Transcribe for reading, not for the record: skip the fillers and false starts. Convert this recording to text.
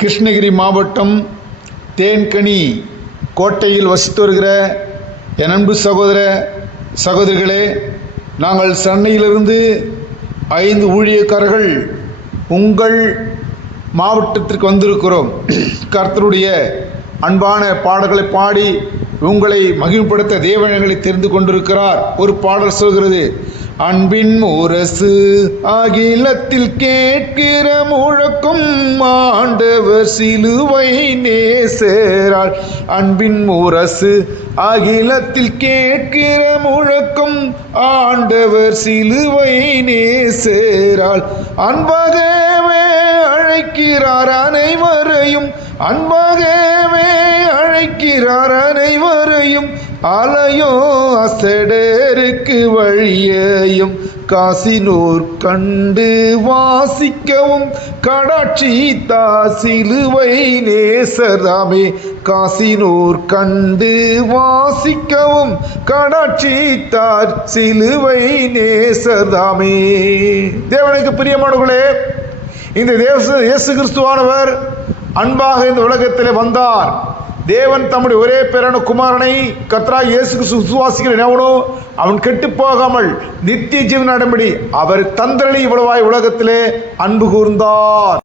கிருஷ்ணகிரி மாவட்டம் தேன்கனி கோட்டையில் வசித்து வருகிற என் அன்பு சகோதர சகோதரிகளே, நாங்கள் சென்னையிலிருந்து 5 ஊழியக்காரர்கள் உங்கள் மாவட்டத்திற்கு வந்திருக்கிறோம். கர்த்தருடைய அன்பான பாடல்களை பாடி உங்களை மகிழ்ப்படுத்த தேவன் எங்களை தெரிந்து கொண்டிருக்கிறார். ஒரு பாடல் சொல்கிறது, அன்பின் முரசு அகிலத்தில் கேட்கிற முழக்கம் ஆண்டவர் சிலுவை நேசரால். அன்பின் முரசு அகிலத்தில் கேட்கிற முழக்கம் ஆண்டவர் சிலுவை நேசரால். அன்பாகவே அழைக்கிறார் அனைவரையும், அன்பாகவே அழைக்கிறார் அனைவரையும். அலையோ அசடருக்கு வழியையும் காசினூர் கண்டு வாசிக்கவும் கடாட்சி சிலுவை நேசராமே. காசினூர் கண்டு வாசிக்கவும் கடாட்சி சிலுவை நேசராமே. தேவனுக்கு பிரியமானவர்களே, இந்த இயேசு கிறிஸ்துவானவர் அன்பாக இந்த உலகத்தில் வந்தார். தேவன் தம்முடைய ஒரே பேரான குமாரனை கர்த்தராகிய இயேசு கிறிஸ்து விசுவாசிக்கிற எவனோ அவன் கெட்டு போகாமல் நித்திய ஜீவன் அடையும்படி அவர் தந்தரளி இவ்வளவாய் உலகத்திலே அன்பு கூர்ந்தார்.